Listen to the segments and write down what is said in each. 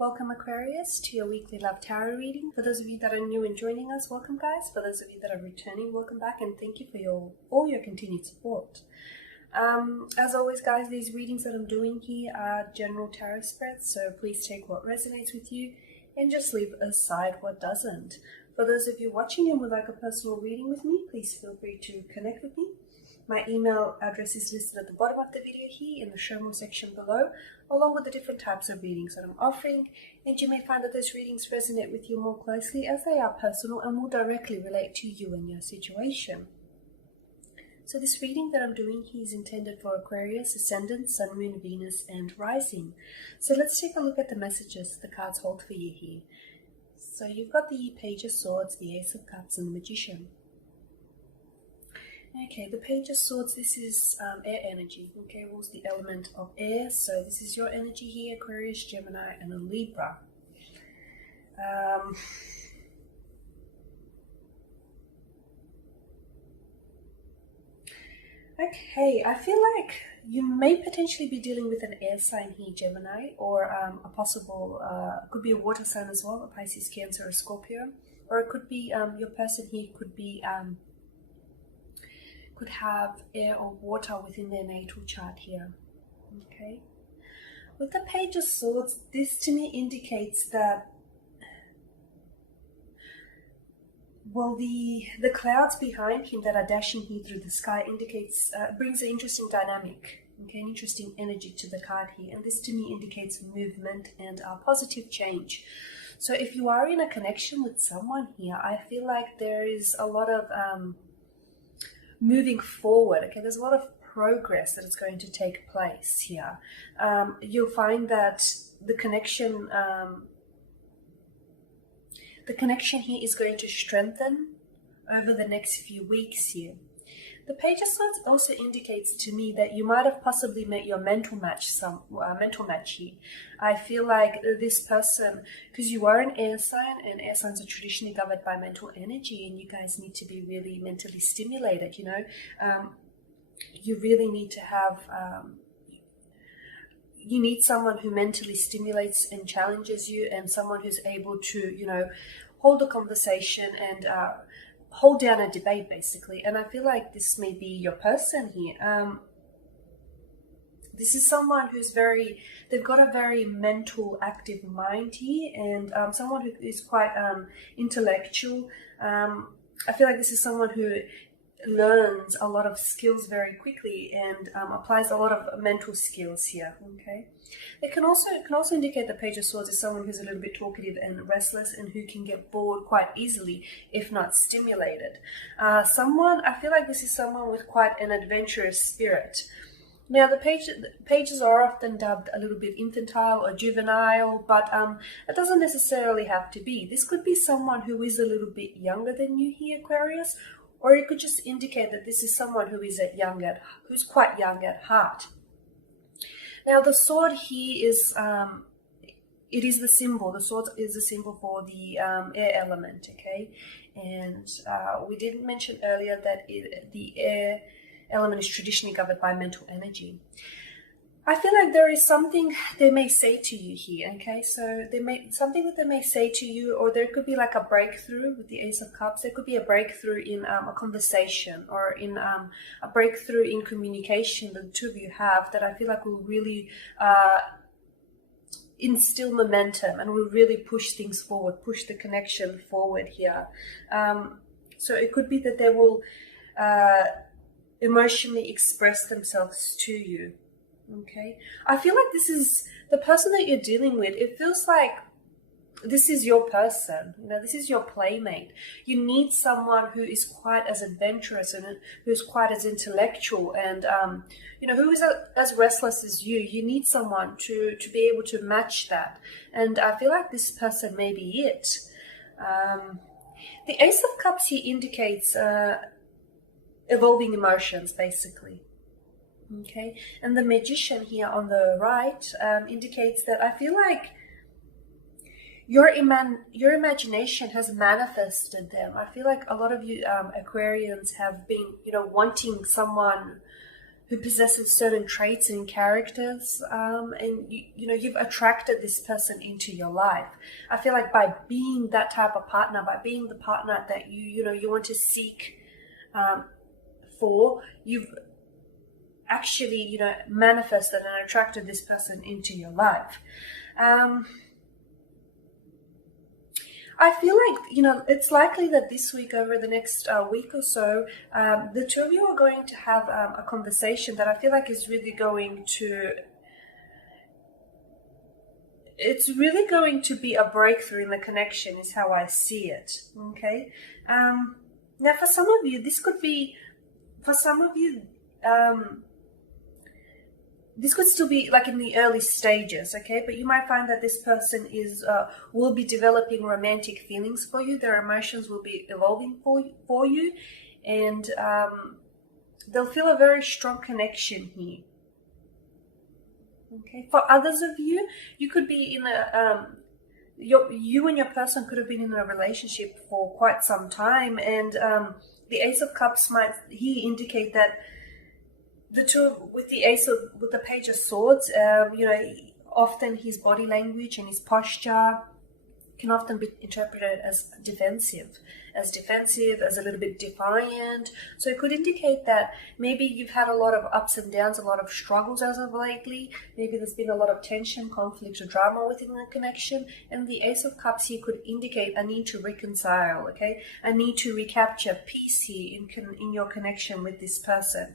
Welcome Aquarius to your weekly love tarot reading. For those of you that are new and joining us, welcome guys. For those of you that are returning, welcome back, and thank you for all your continued support. As always guys, these readings that I'm doing here are general tarot spreads, so please take what resonates with you and just leave aside what doesn't. For those of you watching and would like a personal reading with me, please feel free to connect with me. My email address is listed at the bottom of the video here in the show more section below, along with the different types of readings that I'm offering, and you may find that those readings resonate with you more closely as they are personal and will directly relate to you and your situation. So this reading that I'm doing here is intended for Aquarius, Ascendant, Sun, Moon, Venus, and Rising. So let's take a look at the messages the cards hold for you here. So you've got the Page of Swords, the Ace of Cups, and the Magician. Okay, the Page of Swords, this is air energy, okay, rules the element of air, so this is your energy here, Aquarius, Gemini, and a Libra. Okay, I feel like you may potentially be dealing with an air sign here, Gemini, or a possible, could be a water sign as well, a Pisces, Cancer, or Scorpio, or it could be, your person here could be, could have air or water within their natal chart here. Okay, with the Page of Swords, this to me indicates that, well, the clouds behind him that are dashing here through the sky indicates, brings an interesting dynamic, okay, an interesting energy to the card here, and this to me indicates movement and positive change. So if you are in a connection with someone here, I feel like there is a lot of moving forward, okay, there's a lot of progress that is going to take place here. You'll find that the connection here is going to strengthen over the next few weeks here. The Page of Swords also indicates to me that you might have possibly met your mental match here. I feel like this person, because you are an air sign, and air signs are traditionally governed by mental energy, and you guys need to be really mentally stimulated, you know. You really need to have, you need someone who mentally stimulates and challenges you, and someone who's able to, you know, hold a conversation and hold down a debate basically. And I feel like this may be your person here. This is someone who's they've got a very mental active mind here, and someone who is quite intellectual. I feel like this is someone who learns a lot of skills very quickly and applies a lot of mental skills here. Okay, it can also indicate the Page of Swords is someone who's a little bit talkative and restless, and who can get bored quite easily if not stimulated. I feel like this is someone with quite an adventurous spirit. Now the pages are often dubbed a little bit infantile or juvenile, but it doesn't necessarily have to be. This could be someone who is a little bit younger than you here, Aquarius, or it could just indicate that this is someone who is who's quite young at heart. Now the sword here is, it is the symbol. The sword is the symbol for the air element, okay? And we didn't mention earlier that the air element is traditionally governed by mental energy. I feel like there is something they may say to you here, okay? So something that they may say to you, or there could be like a breakthrough with the Ace of Cups. There could be a breakthrough in a conversation, or in a breakthrough in communication that the two of you have, that I feel like will really instill momentum and will really push things forward, push the connection forward here. So it could be that they will emotionally express themselves to you. Okay, I feel like this is the person that you're dealing with. It feels like this is your person, you know, this is your playmate. You need someone who is quite as adventurous and who's quite as intellectual, and you know, who is as restless as you. You need someone to be able to match that, and I feel like this person may be it. The Ace of Cups here indicates evolving emotions basically. Okay, and the Magician here on the right indicates that I feel like your imagination has manifested them. I feel like a lot of you Aquarians have been, you know, wanting someone who possesses certain traits and characters, and you've attracted this person into your life. I feel like by being that type of partner, by being the partner that you want to seek for, you've actually manifested and attracted this person into your life. I feel like, it's likely that this week, over the next week or so, the two of you are going to have a conversation that I feel like is really going to, it's really going to be a breakthrough in the connection, is how I see it, okay? Now, for some of you, this could be, this could still be like in the early stages, okay? But you might find that this person will be developing romantic feelings for you. Their emotions will be evolving for you, and they'll feel a very strong connection here. Okay. For others of you, you could be in you and your person could have been in a relationship for quite some time, and the Ace of Cups might here indicate that the two, with the Page of Swords, often his body language and his posture can often be interpreted as defensive, as a little bit defiant. So it could indicate that maybe you've had a lot of ups and downs, a lot of struggles as of lately. Maybe there's been a lot of tension, conflict, or drama within the connection. And the Ace of Cups here could indicate a need to reconcile, okay? A need to recapture peace here in your connection with this person.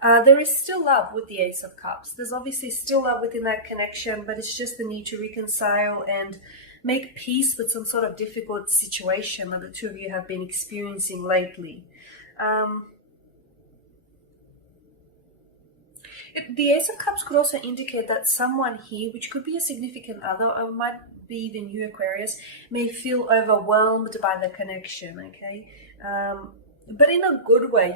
There is still love with the Ace of Cups. There's obviously still love within that connection, but it's just the need to reconcile and make peace with some sort of difficult situation that the two of you have been experiencing lately. The Ace of Cups could also indicate that someone here, which could be a significant other, or might be even you, Aquarius, may feel overwhelmed by the connection, okay? But in a good way,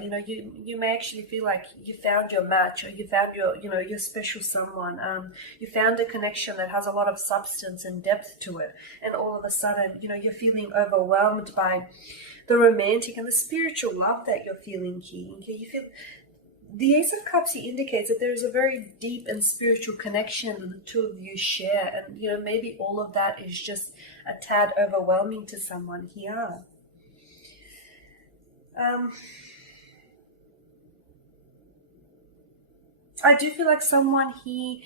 you may actually feel like you found your match, or you found your special someone. You found a connection that has a lot of substance and depth to it. And all of a sudden, you're feeling overwhelmed by the romantic and the spiritual love that you're feeling here. Okay? You feel the Ace of Cups, he indicates that there is a very deep and spiritual connection that the two of you share. And, maybe all of that is just a tad overwhelming to someone here. I do feel like someone here,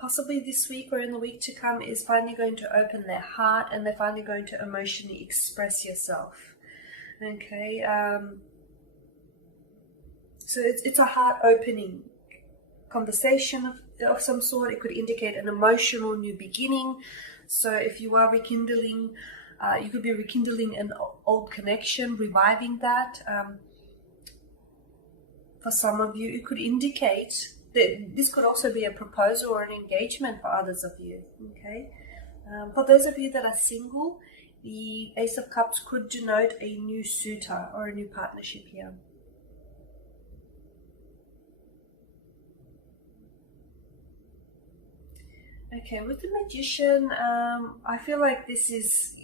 possibly this week or in the week to come, is finally going to open their heart, and they're finally going to emotionally express yourself. Okay, so it's a heart-opening conversation of some sort. It could indicate an emotional new beginning. So if you are rekindling, you could be rekindling an old connection, reviving that. For some of you, it could indicate that this could also be a proposal or an engagement for others of you. Okay, for those of you that are single, the Ace of Cups could denote a new suitor or a new partnership here. Okay, with the Magician, I feel like this is,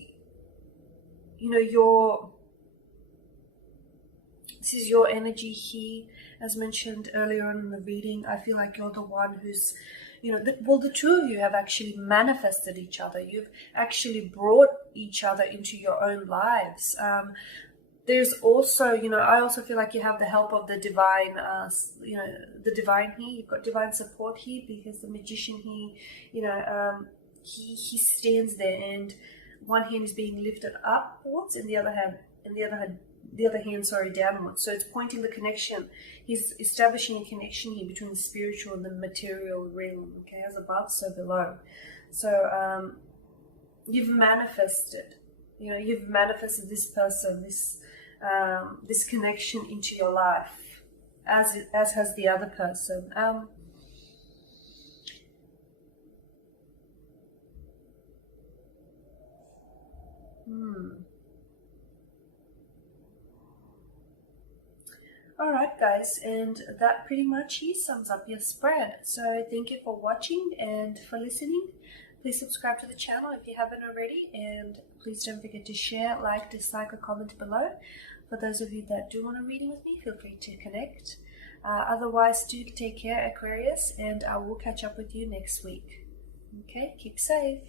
this is your energy here. As mentioned earlier on in the reading, I feel like you're the one who's, the two of you have actually manifested each other. You've actually brought each other into your own lives. There's also, I also feel like you have the help of the divine, the divine here. You've got divine support here, because the Magician here, he stands there, and one hand is being lifted upwards, and the other hand, downwards. So it's pointing the connection. He's establishing a connection here between the spiritual and the material realm. Okay, as above, so below. So you've manifested. You've manifested this person, this connection into your life, as has the other person. Alright guys, and that pretty much here sums up your spread. So thank you for watching and for listening. Please subscribe to the channel if you haven't already, and please don't forget to share, like, dislike, or comment below. For those of you that do want a reading with me, feel free to connect. Otherwise, do take care, Aquarius, and I will catch up with you next week. Okay, keep safe.